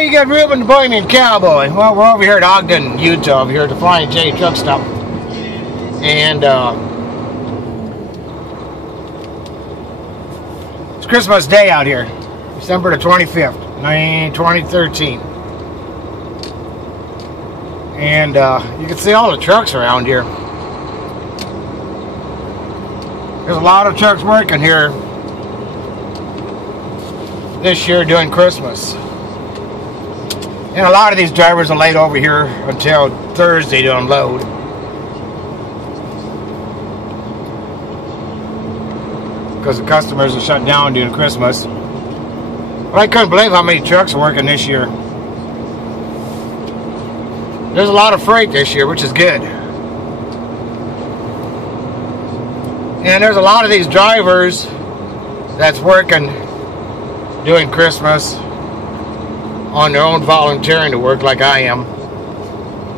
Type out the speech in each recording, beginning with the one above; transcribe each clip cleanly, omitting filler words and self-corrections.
you got Ruben the Bohemian Cowboy. Well, we're over here at Ogden, Utah, over here at the Flying J truck stop. And it's Christmas Day out here, December the 25th, 2013. And you can see all the trucks around here. There's a lot of trucks working here this year during Christmas. And a lot of these drivers are laid over here until Thursday to unload. Because the customers are shut down during Christmas. But I couldn't believe how many trucks are working this year. There's a lot of freight this year, which is good. And there's a lot of these drivers that's working doing Christmas on their own, volunteering to work like I am,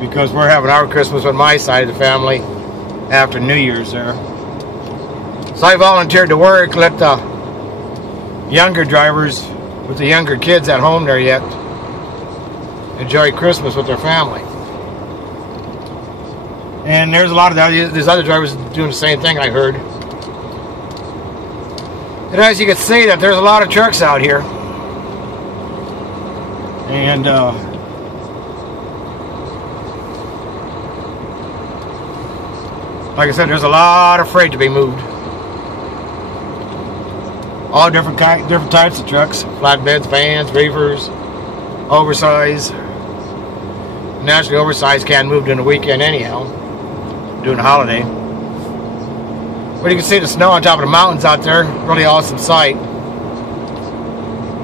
because we're having our Christmas with my side of the family after New Year's there. So I volunteered to work, let the younger drivers with the younger kids at home there yet enjoy Christmas with their family. And there's a lot of these other drivers doing the same thing, I heard. And as you can see, that there's a lot of trucks out here. And like I said, there's a lot of freight to be moved. All different types of trucks: flatbeds, vans, reefers, oversized. Naturally, oversized can't move during the weekend anyhow, during the holiday. But you can see the snow on top of the mountains out there. Really awesome sight.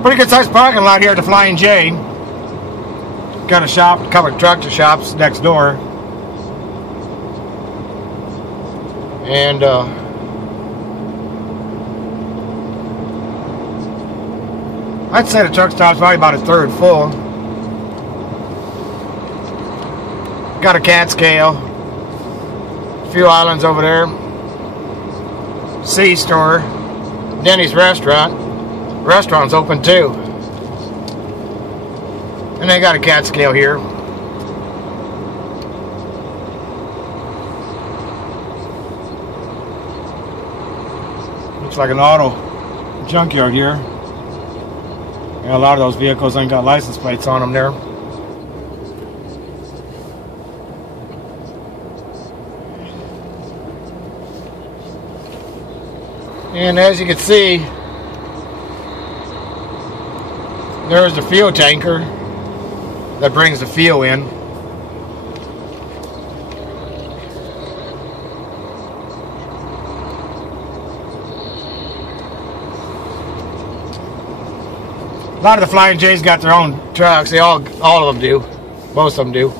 Pretty good sized parking lot here at the Flying J. Got a shop, a couple of tractor shops next door. And I'd say the truck stop's probably about a third full. Got a cat scale. A few islands over there. C-store. Denny's restaurant. Restaurant's open too. And they got a cat scale here. Looks like an auto junkyard here. And a lot of those vehicles ain't got license plates on them there. And as you can see, there's the fuel tanker that brings the fuel in. A lot of the Flying J's got their own trucks. They all of them do. Most of them do.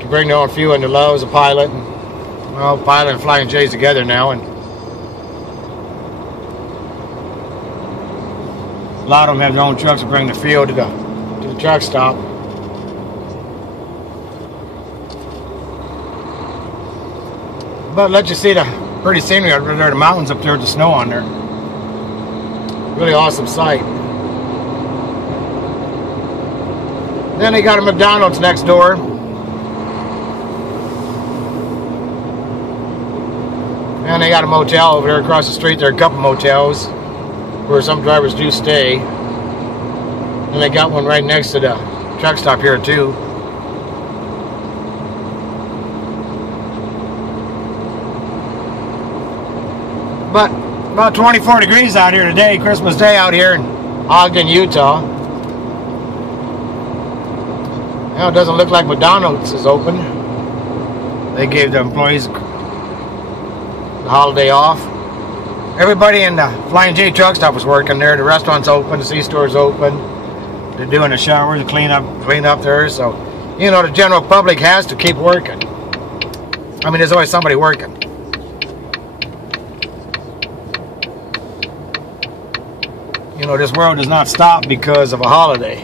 To bring their own fuel into Lowe's, a Pilot, and well, Pilot and Flying J's together now, and a lot of them have their own trucks to bring the fuel to the truck stop. But let you see the pretty scenery out there, the mountains up there with the snow on there. Really awesome sight. Then they got a McDonald's next door. And they got a motel over there across the street. There are a couple motels where some drivers do stay. And they got one right next to the truck stop here too. But about 24 degrees out here today, Christmas Day out here in Ogden, Utah. Now it doesn't look like McDonald's is open. They gave the employees the holiday off. Everybody in the Flying J truck stop was working there. The restaurant's open, the C-store's open. They're doing a shower to clean up there. So, you know, the general public has to keep working. I mean, there's always somebody working. You know, this world does not stop because of a holiday.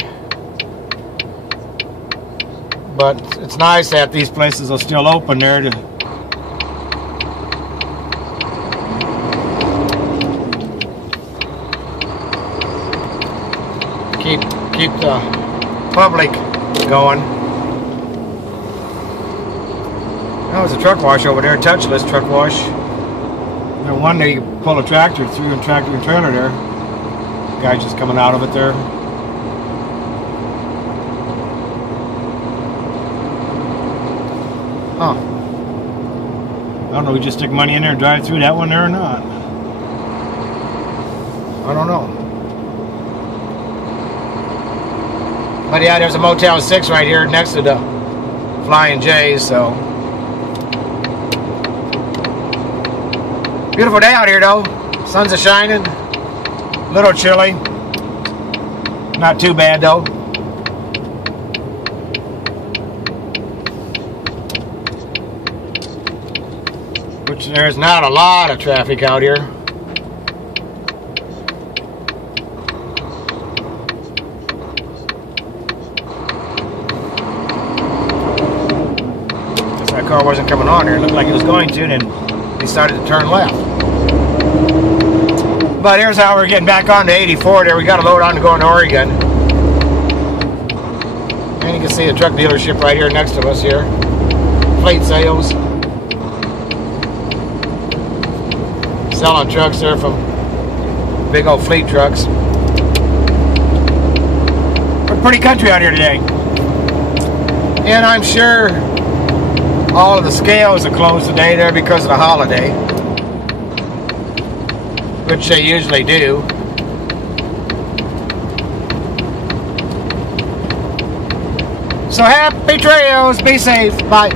But it's nice that these places are still open there to keep the public going. That was a truck wash over there, touchless truck wash. No wonder you pull a tractor through and tractor and trailer there. Guy's just coming out of it there. Huh. I don't know, we just stick money in there and drive through that one there or not. I don't know. But yeah, there's a Motel 6 right here next to the Flying J's, so. Beautiful day out here though. Sun's a-shining. A little chilly. Not too bad though. Which there's not a lot of traffic out here. Guess that car wasn't coming on here. It looked like it was going to, then decided to turn left. But here's how we're getting back on to 84 there. We got a load on to go into Oregon. And you can see a truck dealership right here next to us here. Plate sales. Selling trucks there from big old fleet trucks. We're pretty country out here today. And I'm sure all of the scales are closed today there because of the holiday, which they usually do. So happy trails, be safe, bye.